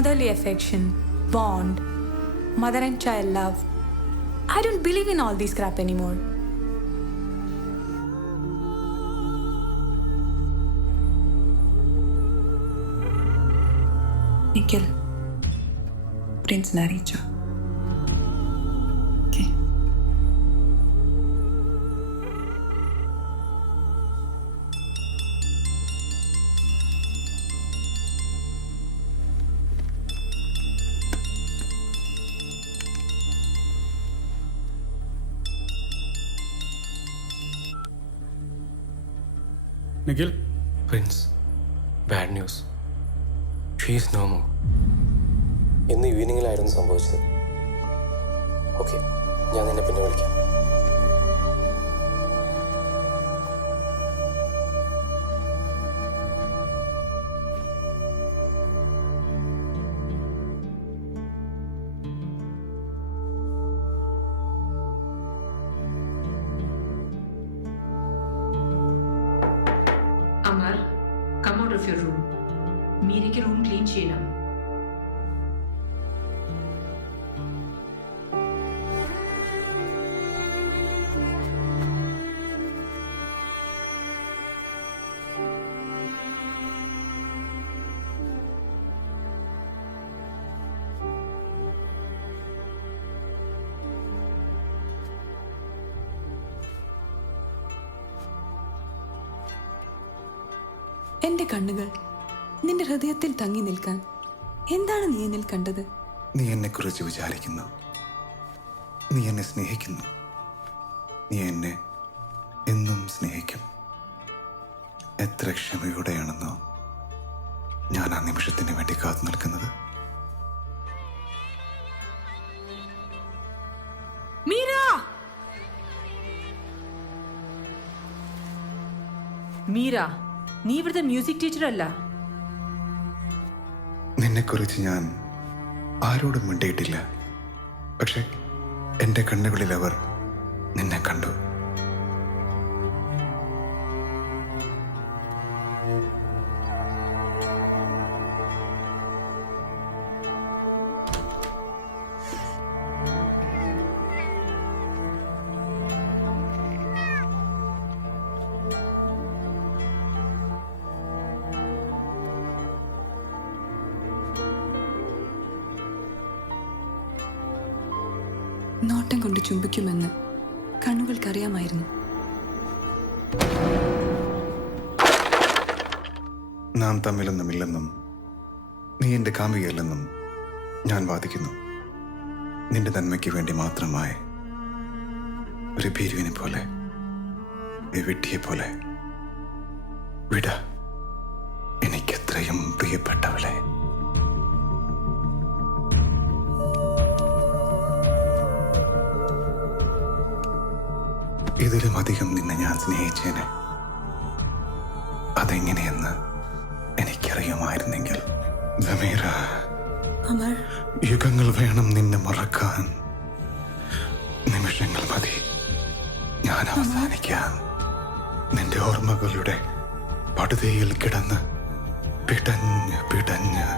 motherly affection, bond, mother and child love. I don't believe in all this crap anymore. Nikhil, Prince Naricha. Okay. Nikhil? Prince, bad news. She is no more. ഇന്ന് ഈവനിങ്ങിലായിരുന്നു സംഭവിച്ചത്. Okay, ഞാൻ നിന്നെ പിന്നെ വിളിക്കാം. Amar, come out of your room. മീരയ്ക്ക് room clean ചെയ്യണം. എന്റെ കണ്ണുകൾ നിന്റെ ഹൃദയത്തിൽ തങ്ങി നിൽക്കാൻ എന്താണ് നീ എന്നിൽ കണ്ടത്? നീ എന്നെക്കുറിച്ച് വിചാരിക്കുന്നു, നീ എന്നെ സ്നേഹിക്കുന്നു, നീ എന്നെ എന്നും സ്നേഹിക്കും. എത്ര ക്ഷമയോടെയാണെന്നോ ഞാൻ ആ നിമിഷത്തിന് വേണ്ടി കാത്തു നിൽക്കുന്നത്. മീര, നീ ഇവിടുത്തെ മ്യൂസിക് ടീച്ചർ അല്ല. നിന്നെക്കുറിച്ച് ഞാൻ ആരോടും മിണ്ടിയിട്ടില്ല, പക്ഷെ എൻ്റെ കണ്ണുകളിൽ അവർ നിന്നെ കണ്ടു. നോട്ടം കൊണ്ട് ചുംബിക്കുമെന്ന് കണ്ണുകൾക്കറിയാമായിരുന്നു. നാം തമ്മിലൊന്നുമില്ലെന്നും നീ എൻ്റെ കാമുകയല്ലെന്നും ഞാൻ വാദിക്കുന്നു. നിന്റെ നന്മയ്ക്ക് വേണ്ടി മാത്രമായി ഒരു ഭീരുവിനെ പോലെ, ഒരു വിഡ്ഢിയെ പോലെ. വിട എനിക്കെത്രയും പ്രിയപ്പെട്ടവളെ. ഇതിലും അധികം നിന്നെ ഞാൻ സ്നേഹിച്ചേനെ. അതെങ്ങനെയെന്ന് എനിക്കറിയുമായിരുന്നെങ്കിൽ. സമീറ, അമർ, യുഗങ്ങൾ വേണം നിന്നെ മറക്കാൻ, നിമിഷങ്ങൾ മതി ഞാൻ അവസാനിക്കാൻ. നിന്റെ ഓർമ്മകളുടെ പടുതയിൽ കിടന്ന് പിടഞ്ഞ് പിടഞ്ഞ്.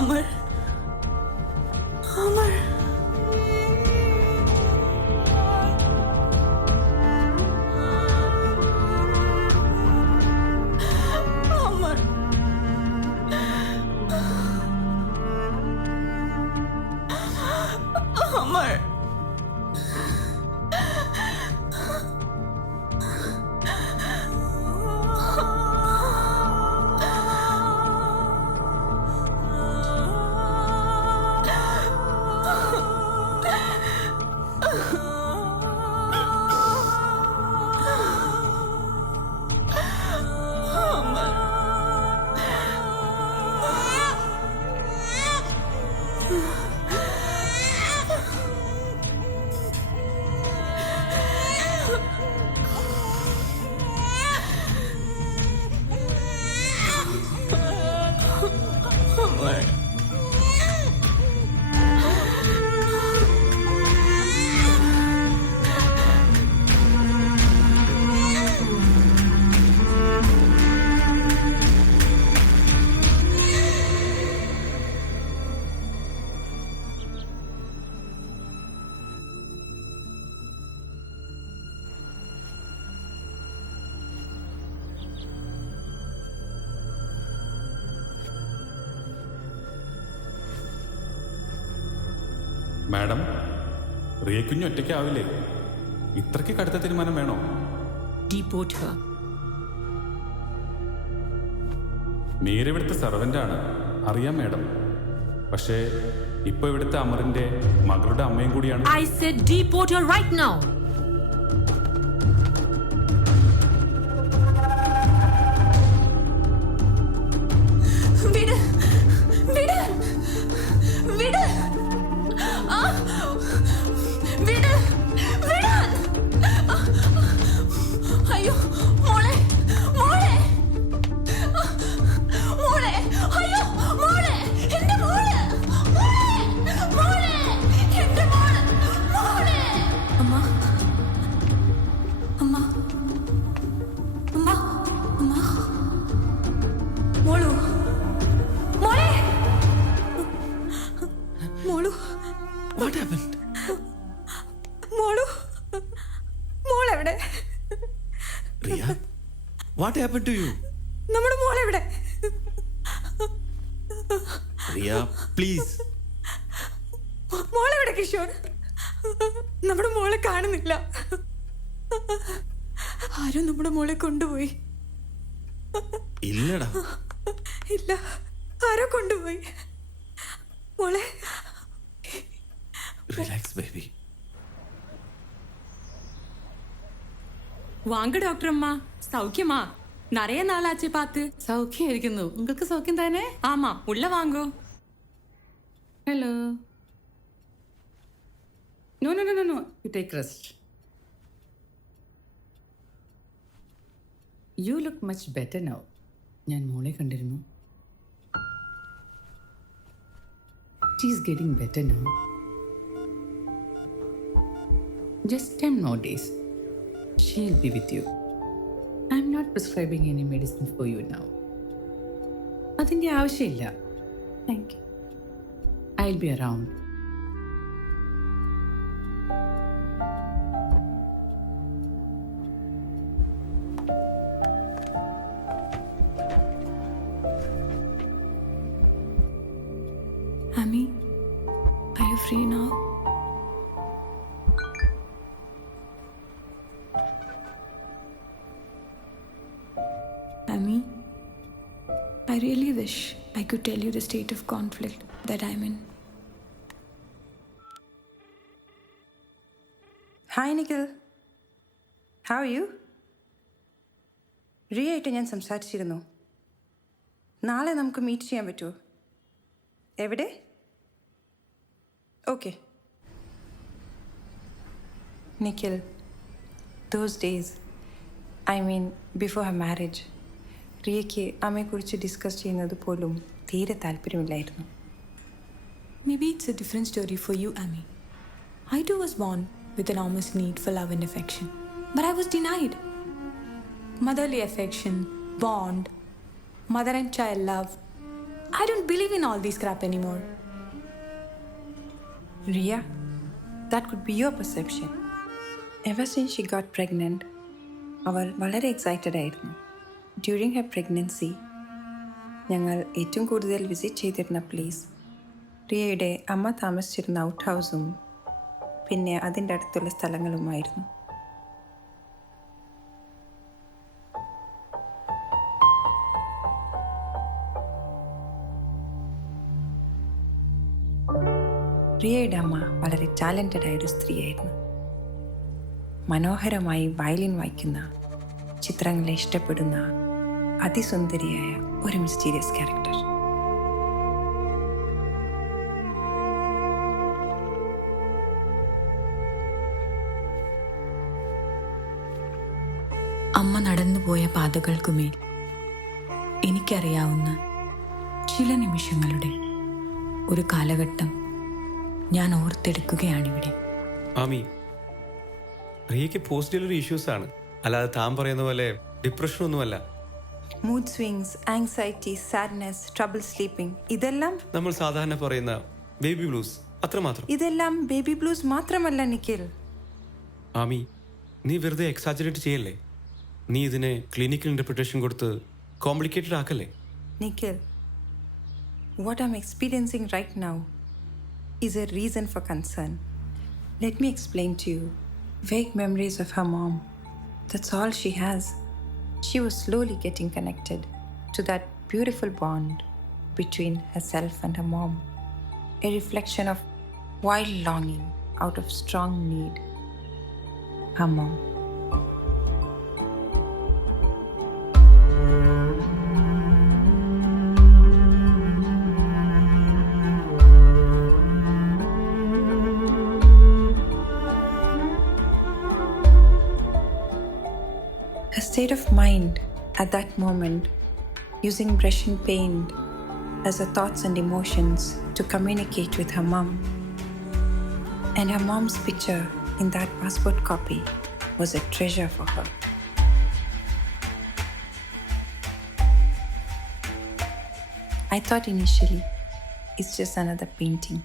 അമർ, അമർ. Amar. മാഡം, റിയ കുഞ്ഞ് ഒറ്റയ്ക്കാവില്ലേ? ഇത്രയ്ക്ക് കടുത്ത തീരുമാനം വേണോ? Deport her. മീര ഇവിടുത്തെ സെർവൻ്റാണ്, അറിയാം മാഡം. പക്ഷേ ഇപ്പോൾ ഇവിടുത്തെ അമറിൻ്റെ മകളുടെ അമ്മയും കൂടിയാണ്. I said deport her right now. വിട് വിട് വിട് ആ വിട് വിടാൻ അയ്യോ മോളെ മോളെ മോളെ അയ്യോ മോളെ എന്റെ മോളെ മോളെ മോളെ എന്റെ മോളെ മോളെ അമ്മ അമ്മ അമ്മ അമ്മ മോളു മോളെ മോളു What happened? മോളു മോളെവിടെ Riya, what happened to you? നമ്മുടെ മോളെവിടെ Riya, please. മോളെവിടെ കിഷോർ നമ്മുടെ മോളെ കാണുന്നില്ല ആരും നമ്മുടെ മോളെ കൊണ്ടുപോയി ഇല്ലടാ. ഇല്ല ആരോ കൊണ്ടുപോയി മോളെ Relax, baby. வாங்க டாக்டர் அம்மா சௌக்கியமா நிறைய நாள் ஆச்சு பார்த்து സൗഖ്യം ഇരിക്കുന്നു നിങ്ങൾക്ക് സൗഖ്യം തന്നെ ஆமா உள்ள வாங்கோ hello no no no no no you take rest you look much better now ഞാൻ മോളെ കണ്ടിരുന്നു she is getting better now just 10 more days she'll be with you. I'm not prescribing any medicine for you now. അതിൻ്റെ ആവശ്യമില്ല thank you I'll be around. Amy, are you free now? Amy, I really wish I could tell you the state of conflict that I'm in. Hi Nikhil, how are you? Riya ആയിട്ട് ഞാൻ സംസാരിച്ചിരുന്നു. നാളെ നമുക്ക് meet ചെയ്യാൻ പറ്റുമോ? എവിടെ? Okay. Nikhil, those days, I mean before her marriage, റിയയ്ക്ക് അമ്മയെക്കുറിച്ച് ഡിസ്കസ് ചെയ്യുന്നത് പോലും തീരെ താല്പര്യമില്ലായിരുന്നു. Maybe it's a different story for you, Amy. I too was born with enormous need for love and affection, but I was denied. Motherly affection, bond, mother and child love. I don't believe in all this crap anymore. Riya, that could be your perception. Ever since she got pregnant, അവൾ വളരെ excited ആയിരുന്നു. During Har pregnancy ഞങ്ങൾ ഏറ്റവും കൂടുതൽ visit ചെയ്തിരുന്ന place റിയയുടെ അമ്മ താമസിച്ചിരുന്ന out ഹൗസും പിന്നെ അതിൻ്റെ അടുത്തുള്ള സ്ഥലങ്ങളുമായിരുന്നു. റിയയുടെ അമ്മ വളരെ ടാലൻറ്റഡ് ആയൊരു സ്ത്രീയായിരുന്നു. മനോഹരമായി വയലിൻ വായിക്കുന്ന, ചിത്രങ്ങളെ ഇഷ്ടപ്പെടുന്ന അതിസുന്ദരിയായ ഒരു മിസ്റ്റീരിയസ് ക്യാരക്ടർ. അമ്മ നടന്നുപോയ പാതകൾക്കുമേൽ എനിക്കറിയാവുന്ന ചില നിമിഷങ്ങളുടെ ഒരു കാലഘട്ടം ഞാൻ ഓർത്തെടുക്കുകയാണിവിടെ. ആമി, റിയയ്ക്ക് പോസ്റ്റ് ഡെലിവറി ഇഷ്യൂസ് ആണ്, അല്ലാതെ താൻ പറയുന്ന പോലെ ഡിപ്രഷൻ ഒന്നുമല്ല. Mood swings, anxiety, sadness, trouble sleeping, ഇതെല്ലാം നമ്മൾ സാധാരണ പറയുന്ന ബേബി ബ്ലൂസ് അത്രമാത്രം. ഇതെല്ലാം ബേബി ബ്ലൂസ് മാത്രമല്ല നിഖിൽ. ആമി, നീ വെറുതെ എക്സാജറേറ്റ് ചെയ്യല്ലേ. നീ ഇതിനെ ക്ലിനിക്കൽ ഇന്റർപ്രിട്ടേഷൻ കൊടുത്ത് കോംപ്ലിക്കേറ്റഡ് ആക്കല്ലേ. Nikhil, what I'm experiencing right now is a reason for concern. Let me explain to you. Vague memories of her mom. That's all she has. She was slowly getting connected to that beautiful bond between herself and her mom. A reflection of wild longing out of strong need. Her mom. Her state of mind at that moment, using brush and paint as her thoughts and emotions to communicate with her mom. And her mom's picture in that passport copy was a treasure for her. I thought initially it's just another painting.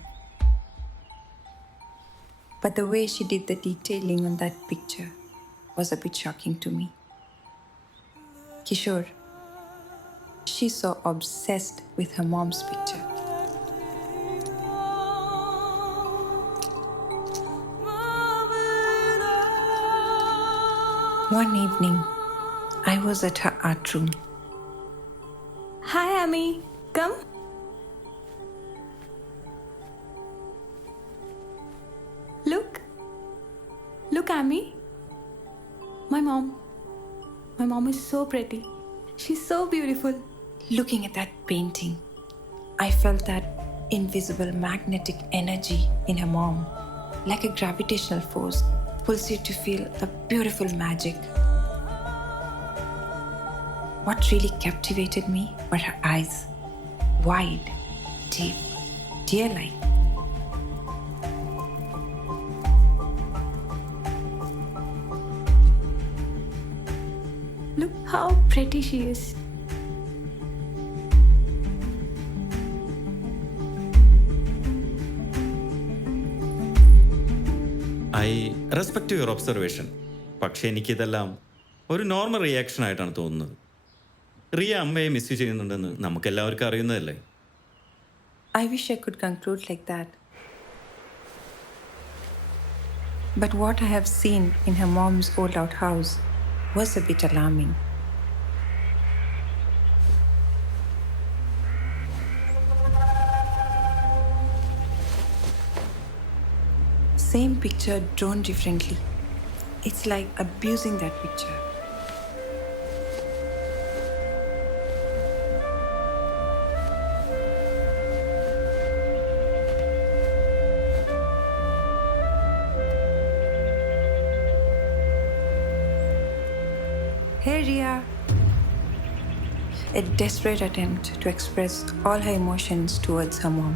But the way she did the detailing on that picture was a bit shocking to me. Kishore, she's so obsessed with her mom's picture. One evening, I was at her art room. Hi, Amy. Come. Look. Look, Amy. My mom. My mom is so pretty. She's so beautiful. Looking at that painting, I felt that invisible magnetic energy in her mom, like a gravitational force, pulls you to feel the beautiful magic. What really captivated me were her eyes, wide, deep, deer-like. Look how pretty she is. I respect your observation. പക്ഷേ എനിക്കിതെല്ലാം ഒരു normal reaction ആയിട്ടാണ് തോന്നുന്നത്. റിയ അമ്മയെ miss ചെയ്യുന്നുണ്ടെന്ന് നമുക്കെല്ലാവർക്കും അറിയുന്നതല്ലേ. I wish I could conclude like that. But what I have seen in her mom's old outhouse was a bit alarming. Same picture drawn differently. It's like abusing that picture. Hey Ria. A desperate attempt to express all her emotions towards her mom.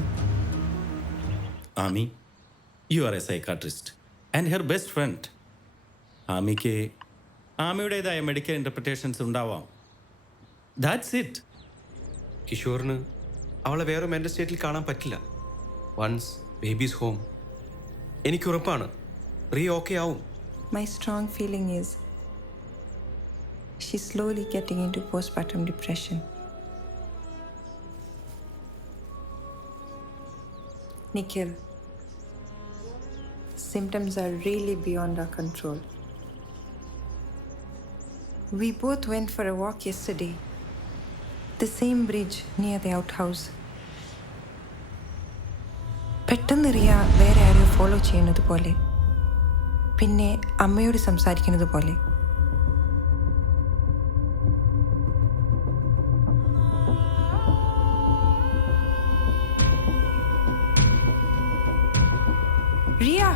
Ami, you are a psychiatrist and her best friend. ആമിക്ക് ആമിയുടേതായ medical interpretations ഉണ്ടാവാം. That's it. കിഷോറിന് അവളെ വേറെ mental സ്റ്റേറ്റിൽ കാണാൻ പറ്റില്ല. Once babies home, എനിക്കുറപ്പാണ് റിയ ഓക്കെ ആവും. My strong feeling is she's slowly getting into postpartum depression. Nikhil, symptoms are really beyond our control. We both went for a walk yesterday. The same bridge near the outhouse. പെട്ടെന്ന് റിയ വേറെ ആരെയോ follow ചെയ്യുന്നത് പോലെ, പിന്നെ അമ്മയോട് സംസാരിക്കുന്നത് പോലെ. Ria!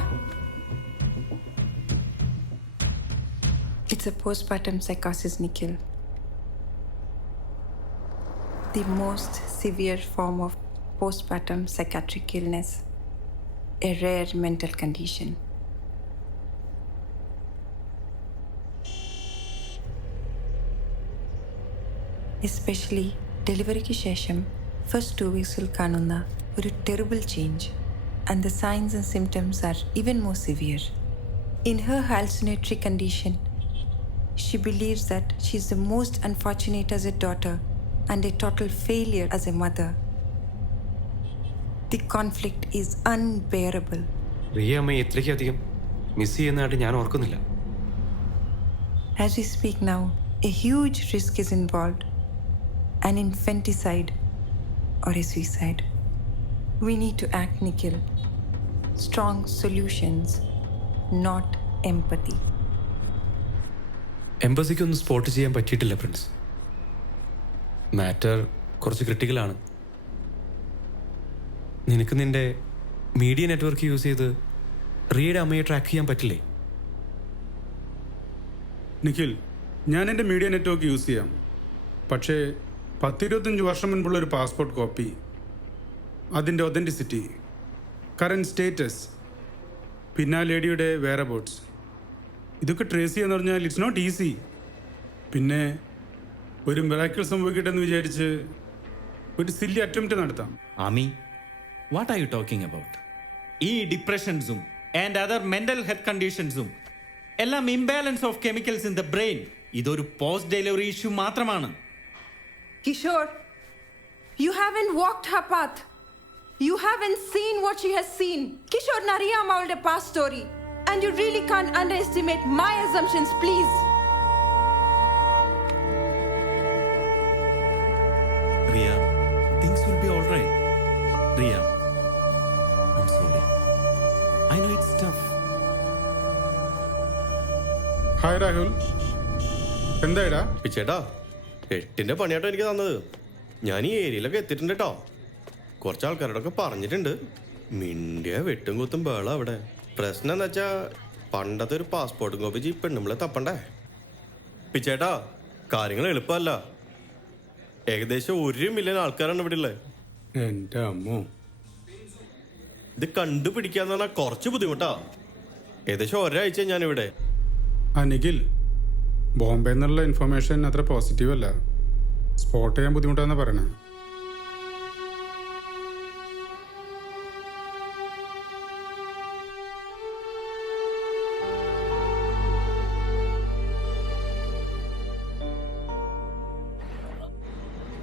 It's a postpartum psychosis, Nikhil. The most severe form of postpartum psychiatric illness. A rare mental condition. Especially ഡെലിവറിക്ക് ശേഷം ഫസ്റ്റ് 2 വീക്സിൽ കാണുന്ന ഒരു terrible change. And the signs and symptoms are even more severe. In her hallucinatory condition, she believes that she is the most unfortunate as a daughter and a total failure as a mother. The conflict is unbearable. Riya അമ്മയെ ഇത്രയ്ക്കധികം miss ചെയ്യുന്നതായിട്ട് ഞാൻ ഓർക്കുന്നില്ല. As we speak now, a huge risk is involved, an infanticide or a suicide. We need to act, Nikhil. Strong solutions, not empathy. എംബസിക്കൊന്നും spot ചെയ്യാൻ പറ്റിയിട്ടില്ല Prince. Matter കുറച്ച് ക്രിട്ടിക്കലാണ്. നിനക്ക് നിന്റെ മീഡിയ നെറ്റ്വർക്ക് യൂസ് ചെയ്ത് റിയയുടെ അമ്മയെ ട്രാക്ക് ചെയ്യാൻ പറ്റില്ലേ? നിഖിൽ, ഞാൻ എൻ്റെ മീഡിയ നെറ്റ്വർക്ക് യൂസ് ചെയ്യാം. പക്ഷേ 10-25 വർഷം മുൻപുള്ള ഒരു പാസ്പോർട്ട് കോപ്പി, അതിൻ്റെ ഒതൻറ്റിസിറ്റി, കറൻറ്റ് സ്റ്റേറ്റസ്, പിന്നെ ആ ലേഡിയുടെ വെയറബൌട്ട്സ്, ഇതൊക്കെ ട്രേസ് ചെയ്യാന്ന് പറഞ്ഞാൽ ഇറ്റ്സ് നോട്ട് ഈസി. പിന്നെ ഒരു മിറാക്കിൾ സംഭവിക്കട്ടെ എന്ന് വിചാരിച്ച് ഒരു സില്ലി അറ്റംപ്റ്റ് നടത്താം. Aami, what are you talking about? ഈ ഡിപ്രഷൻസും ആൻഡ് അതർ മെന്റൽ ഹെൽത്ത് കണ്ടീഷൻസും എല്ലാം imbalance of chemicals in the brain. ഇതൊരു പോസ്റ്റ് ഡെലിവറി ഇഷ്യൂ മാത്രമാണ്. Kishore, you haven't walked her path. You haven't seen what she has seen. Kishore, Nariya Maulde past story. And you really can't underestimate my assumptions, please. Riya, things will be all right. Riya, I'm sorry. I know it's tough. Hi Rahul, എന്തായിടാ? പിച്ചേട്ടാ, 8ന്റെ പണിയാട്ടോ എനിക്ക് തന്നത്. ഞാൻ ഈ ഏരിയയിലൊക്കെ എത്തിയിട്ടുണ്ട് കേട്ടോ. കുറച്ച് ആൾക്കാരോടൊക്കെ പറഞ്ഞിട്ടുണ്ട്. മിണ്ടിയ വെട്ടും കുത്തും ബേള അവിടെ. പ്രശ്നം എന്ന് വെച്ചാൽ പണ്ടത്തെ ഒരു പാസ്പോർട്ട് കോപ്പി ഈ പെണ്ണുമ്പളെ തപ്പണ്ടേ. പിച്ചേട്ടാ, കാര്യങ്ങൾ എളുപ്പമല്ല. ഏകദേശം 1 മില്യൺ ആൾക്കാരാണ് ഇവിടെ ഉള്ളത്. എൻ്റെ അമ്മോ, ഇത് കണ്ടുപിടിക്കാന്ന് പറഞ്ഞാൽ കുറച്ച് ബുദ്ധിമുട്ടാ. ഏകദേശം ഒരാഴ്ച ഞാനിവിടെ. ആ നിഖിൽ, ബോംബെ എന്നുള്ള ഇൻഫർമേഷൻ അത്ര പോസിറ്റീവ് അല്ല. സ്പോട്ട് ചെയ്യാൻ ബുദ്ധിമുട്ടാന്ന് പറയണേ.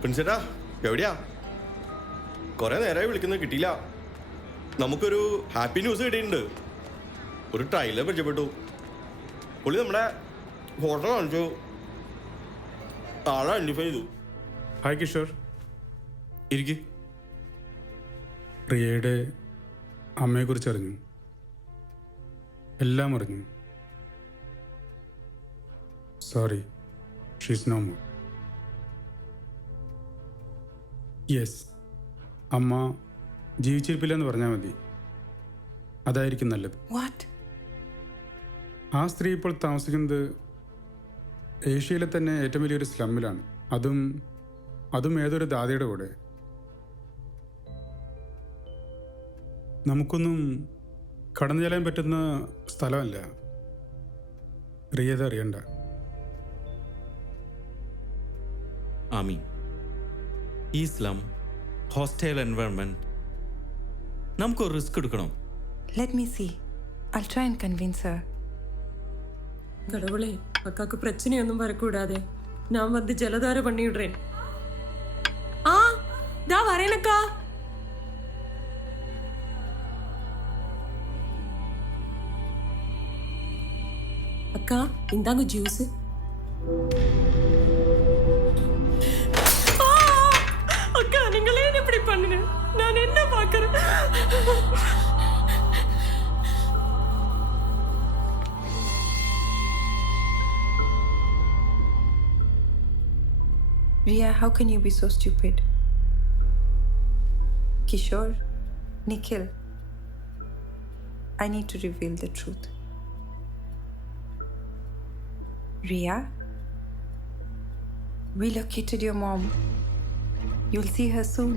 പ്രിൻസേട്ടാ, എവിടെയാ? കുറെ നേരമായി വിളിക്കുന്നത് കിട്ടിയില്ല. നമുക്കൊരു ഹാപ്പി ന്യൂസ് കിട്ടിയിട്ടുണ്ട്. ഒരു ട്രailer പരിചയപ്പെട്ടു. പുള്ളി നമ്മുടെ ഫോട്ടോ കാണിച്ചു, ആളെ ഐഡന്റിഫൈ ചെയ്തു. ഹായ് കിഷോർ. ഇരിക്ക്. റിയയുടെ അമ്മയെക്കുറിച്ച് അറിഞ്ഞു, എല്ലാം അറിഞ്ഞു. Sorry, she's no more. Yes, അമ്മ ജീവിച്ചിരിപ്പില്ലെന്ന് പറഞ്ഞാൽ മതി. അതായിരിക്കും നല്ലത്. What? ആ സ്ത്രീ ഇപ്പോൾ താമസിക്കുന്നത് ഏഷ്യയിലെ തന്നെ ഏറ്റവും വലിയൊരു സ്ലമ്മിലാണ്. അതും ഏതൊരു ദാതയുടെ കൂടെ. നമുക്കൊന്നും കടന്നു ചെല്ലാൻ പറ്റുന്ന സ്ഥലമല്ല. റിയത അറിയണ്ട. ആമി, ഈ സ്ലം, ഹോസ്റ്റൈൽ എൻവയൺമെന്റ്, നമുക്കൊരു റിസ്ക് എടുക്കണം. Let me see. I'll try and convince her. கடவுளே, அக்காக்கு பிரச்சனையொன்னும் வரக்கூடாதே. நான் வந்து ஜலதார பண்ணிவிடுறேன். ஆ, தா வரேனக்கா. அக்கா, இந்தாங்க ஜூஸ். அக்கா, நீங்களே இப்படி பண்ணுங்க. நான் என்ன பார்க்கறேன்? Riya, how can you be so stupid? Kishore, Nikhil, I need to reveal the truth. Riya, we located your mom. You'll see her soon.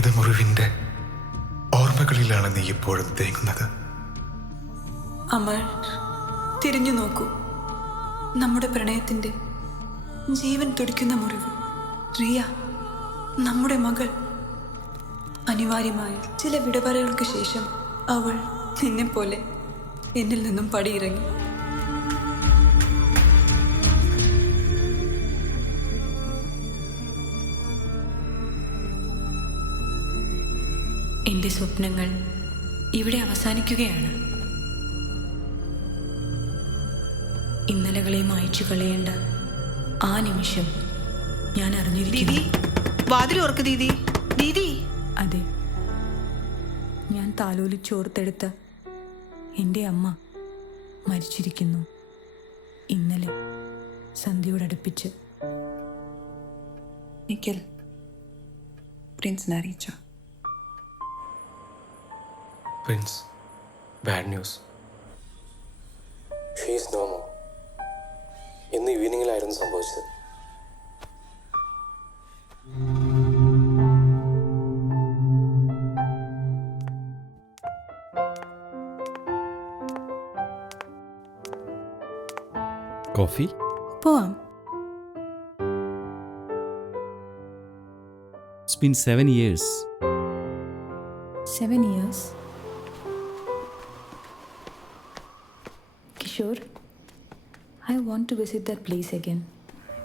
ഏത് മുറിവിന്റെ ഓർമ്മകളിലാണ് നീ ഇപ്പോഴും തേങ്ങുന്നത്? അമർ, തിരിഞ്ഞു നോക്കൂ. നമ്മുടെ പ്രണയത്തിന്റെ ജീവൻ തുടിക്കുന്ന മുറിവ്. റിയ, നമ്മുടെ മകൾ. അനിവാര്യമായ ചില വിടപറകൾക്ക് ശേഷം അവൾ നിന്നെ പോലെ എന്നിൽ നിന്നും പടിയിറങ്ങി. എൻ്റെ സ്വപ്നങ്ങൾ ഇവിടെ അവസാനിക്കുകയാണ്. ഇന്നലകളെ മായ്ച്ചു കളയേണ്ട ആ നിമിഷം ഞാൻ അറിഞ്ഞിരിക്കുന്നു. വാതിലോർക്ക് ദീദി. ദീദി, അതെ, ഞാൻ താലോലിച്ചോർത്തെടുത്ത എൻ്റെ അമ്മ മരിച്ചിരിക്കുന്നു. ഇന്നലെ സന്ധ്യയോടടുപ്പിച്ച്. നിഖിൽ, പ്രിൻസിനെ അറിയിച്ചോ? Prince, bad news. She's no more. ഇന്ന് ഈവനിങ്ങിലായിരുന്നു സംഭവിച്ചത്. കോഫി? പോവാം. It's been 7 years. 7 years. Kishore, I want to visit that place again,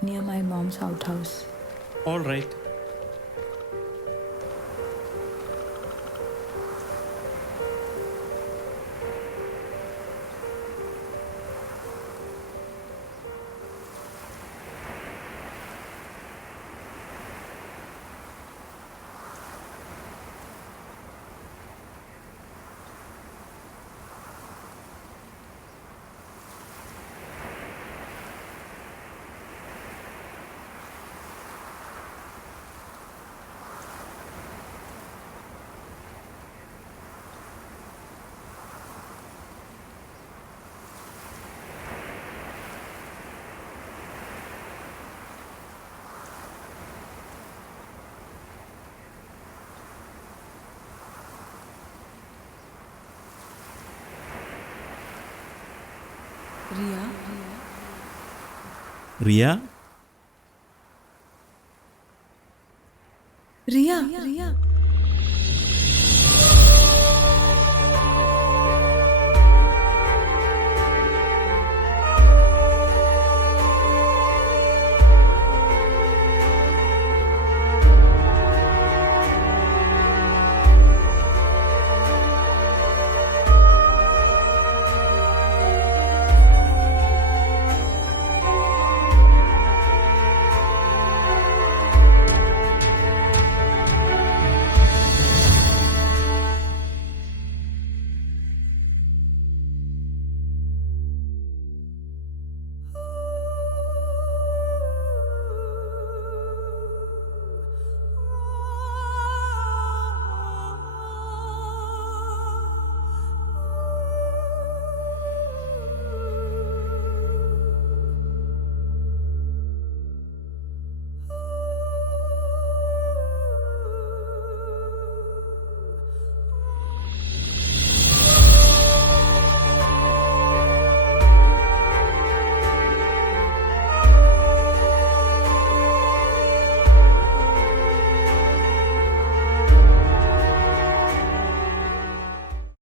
near my mom's outhouse. All right. Riya, Riya? Riya, Riya.